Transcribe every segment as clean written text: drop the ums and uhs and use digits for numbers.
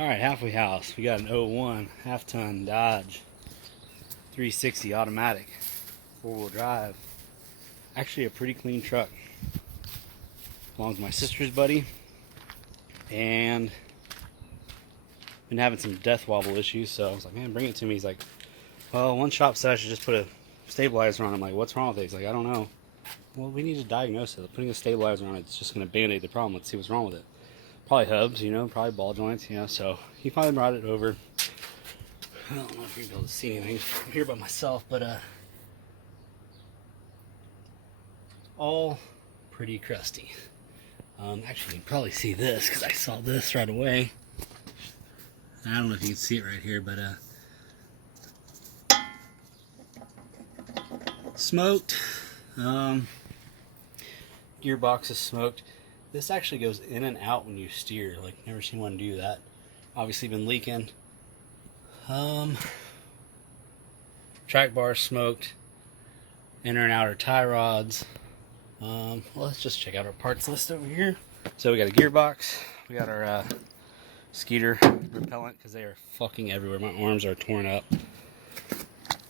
Alright, halfway house. We got an 01 half-ton Dodge 360 automatic, 4-wheel drive. Actually a pretty clean truck. Belongs to my sister's buddy. And been having some death wobble issues, so I was like, man, bring it to me. He's like, well, one shop said I should just put a stabilizer on it. I'm like, what's wrong with it? He's like, I don't know. Well, we need to diagnose it. Putting a stabilizer on it's just going to band-aid the problem. Let's see what's wrong with it. Probably hubs, probably ball joints, So he finally brought it over. I don't know if you're able to see anything. I'm here by myself, but all pretty crusty. Actually, you can probably see this because I saw this right away. I don't know if you can see it right here, but smoked. Gearbox is smoked. This actually goes in and out when you steer. Like, never seen one do that. Obviously been leaking. Track bar smoked. Inner and outer tie rods. Well, let's just check out our parts list over here. So we got a gearbox. We got our skeeter repellent because they are fucking everywhere. My arms are torn up.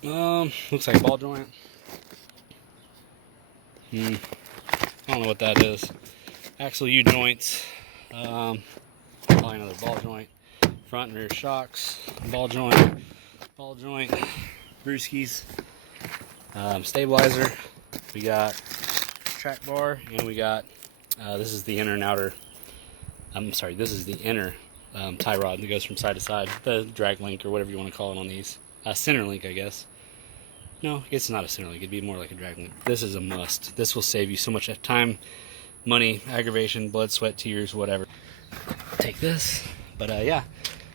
Looks like a ball joint. I don't know what that is. Axle U joints. Probably another ball joint. Front and rear shocks. Ball joint. Brewskis. Stabilizer. We got track bar, and we got this is the inner and outer. This is the inner tie rod that goes from side to side. The drag link or whatever you want to call it on these. Center link, I guess. No, I guess it's not a center link. It'd be more like a drag link. This is a must. This will save you so much time, money, aggravation, blood, sweat, tears, whatever. Take this, but yeah.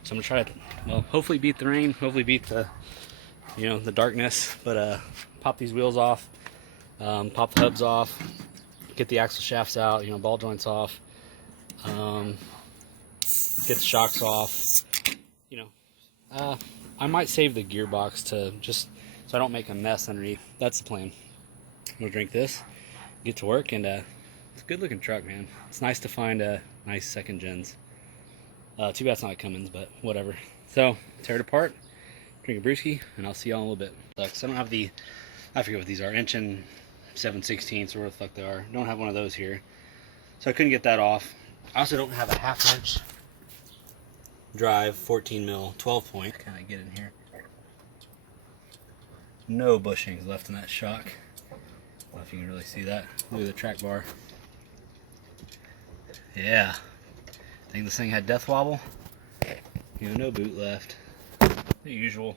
So I'm gonna try to, well, hopefully beat the rain, hopefully beat the, the darkness. But pop these wheels off, pop the hubs off, get the axle shafts out, ball joints off, get the shocks off. I might save the gearbox to just so I don't make a mess underneath. That's the plan. I'm gonna drink this, get to work, and it's a good looking truck, man. It's nice to find nice second gens. Too bad it's not a Cummins, but whatever. So tear it apart, drink a brewski, and I'll see y'all in a little bit. So I don't have the, I forget what these are, inch and 7/16 or what the fuck they are. Don't have one of those here, so I couldn't get that off. I also don't have a 1/2 inch drive 14 mil 12 point. Kind of get in here. No bushings left in that shock. I don't know if you can really see that. Look at the track bar. Yeah. Think this thing had death wobble? No boot left. The usual.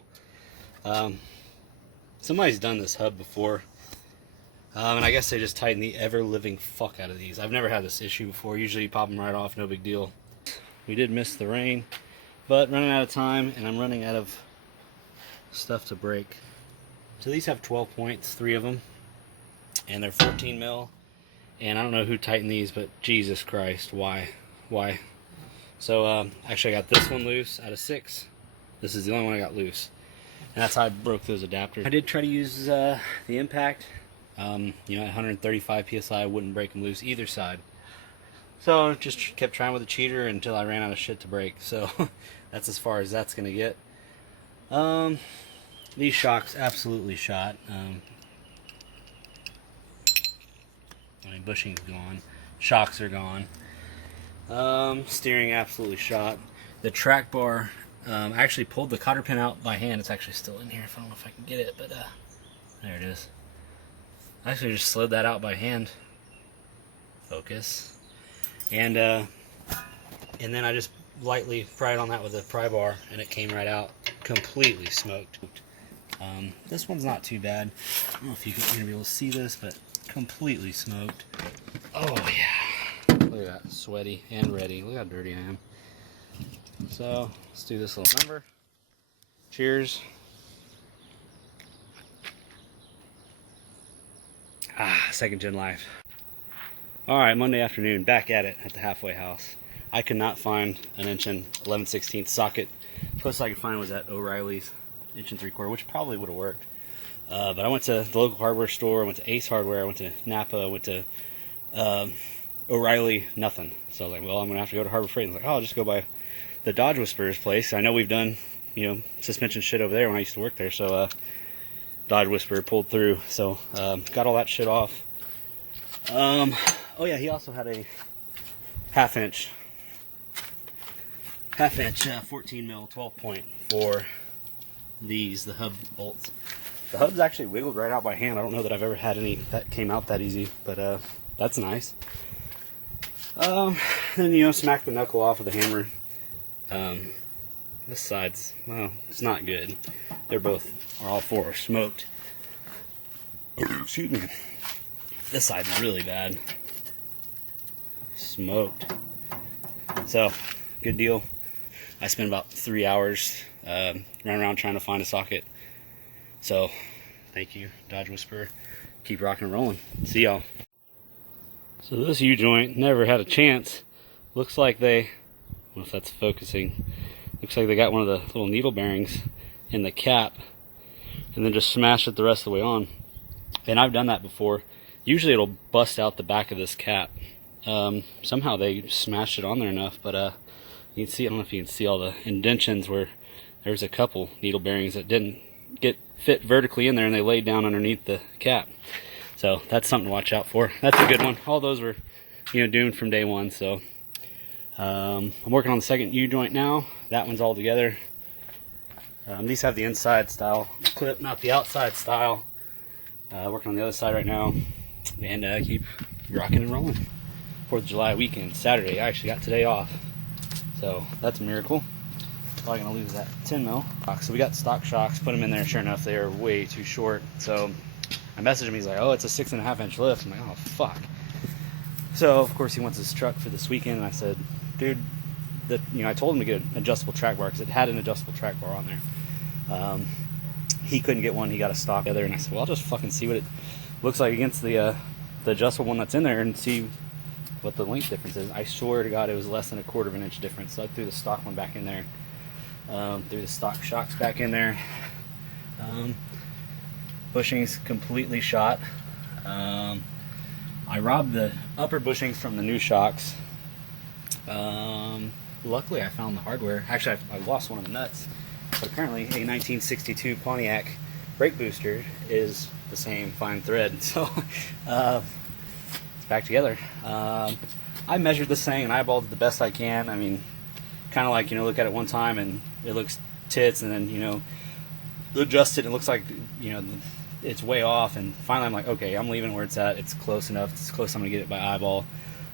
Somebody's done this hub before. And I guess they just tighten the ever-living fuck out of these. I've never had this issue before. Usually you pop them right off, no big deal. We did miss the rain, but running out of time, and I'm running out of stuff to break. So these have 12 points, 3 of them, and they're 14 mil. And I don't know who tightened these, but Jesus Christ, why? So actually I got this one loose out of 6. This is the only one I got loose, and that's how I broke those adapters. I did try to use the impact. At 135 psi, I wouldn't break them loose either side. So just kept trying with a cheater until I ran out of shit to break. So that's as far as that's gonna get. These shocks absolutely shot. Bushing's gone. Shocks are gone. Steering absolutely shot. The track bar, I actually pulled the cotter pin out by hand. It's actually still in here. I don't know if I can get it, but there it is. I actually just slid that out by hand. Focus. And then I just lightly pried on that with a pry bar, and it came right out completely smoked. This one's not too bad. I don't know if you're going to be able to see this, but completely smoked. Oh yeah. Look at that. Sweaty and ready. Look how dirty I am. So let's do this little number. Cheers. Second gen life. Alright, Monday afternoon, back at it at the halfway house. I could not find an inch and 11/16 socket. Closest I could find was at O'Reilly's 1 3/4, which probably would have worked. But I went to the local hardware store, I went to Ace Hardware, I went to Napa, I went to O'Reilly, nothing. So I was like, well, I'm going to have to go to Harbor Freight. And I was like, oh, I'll just go by the Dodge Whisperer's place. I know we've done, you know, suspension shit over there when I used to work there, so Dodge Whisperer pulled through, so got all that shit off. Oh yeah, he also had a half inch 14 mil 12 point for these, the hub bolts. The hub's actually wiggled right out by hand. I don't know that I've ever had any that came out that easy, but that's nice. Then, you know, smack the knuckle off with a hammer. This side's, well, it's not good. They're both, or all four are smoked. Excuse me. This side's really bad. Smoked. So, good deal. I spent about 3 hours running around trying to find a socket. So, thank you, Dodge Whisperer. Keep rocking and rolling. See y'all. So this U-joint never had a chance. Looks like they, I don't know if that's focusing, looks like they got one of the little needle bearings in the cap and then just smashed it the rest of the way on. And I've done that before. Usually it'll bust out the back of this cap. Somehow they smashed it on there enough, but you can see, I don't know if you can see all the indentions where there's a couple needle bearings that didn't get fit vertically in there and they laid down underneath the cap. So that's something to watch out for. That's a good one. All those were, you know, doomed from day one. So I'm working on the second U-joint now. That one's all together. These have the inside style clip, not the outside style. Working on the other side right now, and keep rocking and rolling. 4th of July weekend, Saturday. I actually got today off, so that's a miracle. Probably gonna lose that 10 mil. So we got stock shocks, put them in there. Sure enough, they are way too short. So I messaged him. He's like, "Oh, it's a 6.5 inch lift." I'm like, "Oh fuck." So of course he wants his truck for this weekend, and I said, "Dude, you know, I told him to get an adjustable track bar because it had an adjustable track bar on there." He couldn't get one. He got a stock other, and I said, "Well, I'll just fucking see what it looks like against the adjustable one that's in there and see what the length difference is." I swear to God, it was less than 1/4 of an inch difference. So I threw the stock one back in there, threw the stock shocks back in there. Bushings completely shot. I robbed the upper bushings from the new shocks. Luckily, I found the hardware. Actually, I lost one of the nuts. But apparently, a 1962 Pontiac brake booster is the same fine thread. So, it's back together. I measured this thing and eyeballed it the best I can. I mean, kind of like, you know, look at it one time and it looks tits, and then, you know, adjust it and it looks like, you know, it's way off. And finally, I'm like, okay, I'm leaving where it's at. It's close enough. It's close. I'm going to get it by eyeball.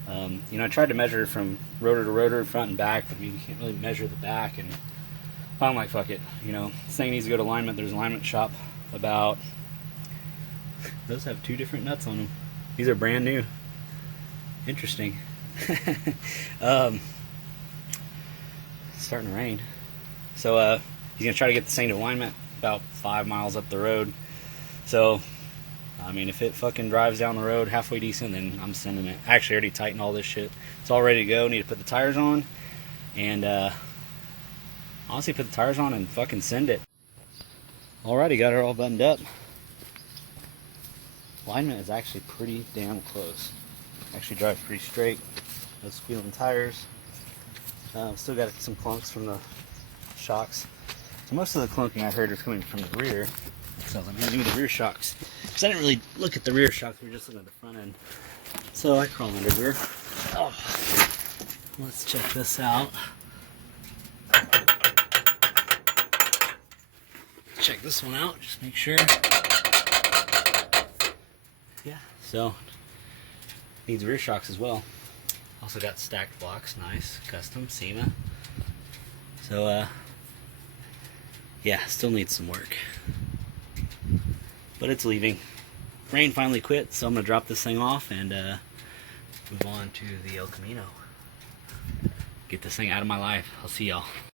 You know, I tried to measure from rotor to rotor, front and back, but you can't really measure the back. And I'm like, fuck it, you know, this thing needs to go to alignment. There's an alignment shop about, those have 2 different nuts on them. These are brand new. Interesting. It's starting to rain. So he's gonna try to get this thing to alignment about 5 miles up the road. So I mean, if it fucking drives down the road halfway decent, then I'm sending it. I actually already tightened all this shit. It's all ready to go. Need to put the tires on and honestly, put the tires on and fucking send it. Alrighty, got her all buttoned up. Alignment is actually pretty damn close. Actually drives pretty straight. No squealing tires. Still got some clunks from the shocks. So most of the clunking I heard was coming from the rear. So I was like, man, give me the rear shocks. Because I didn't really look at the rear shocks, we were just looking at the front end. So I crawl under here. Oh. Let's check this out. Check this one out, just make sure. Yeah, so needs rear shocks as well. Also got stacked blocks, nice, custom SEMA. So yeah, still needs some work, but it's leaving. Rain finally quit, so I'm gonna drop this thing off and move on to the El Camino. Get this thing out of my life. I'll see y'all.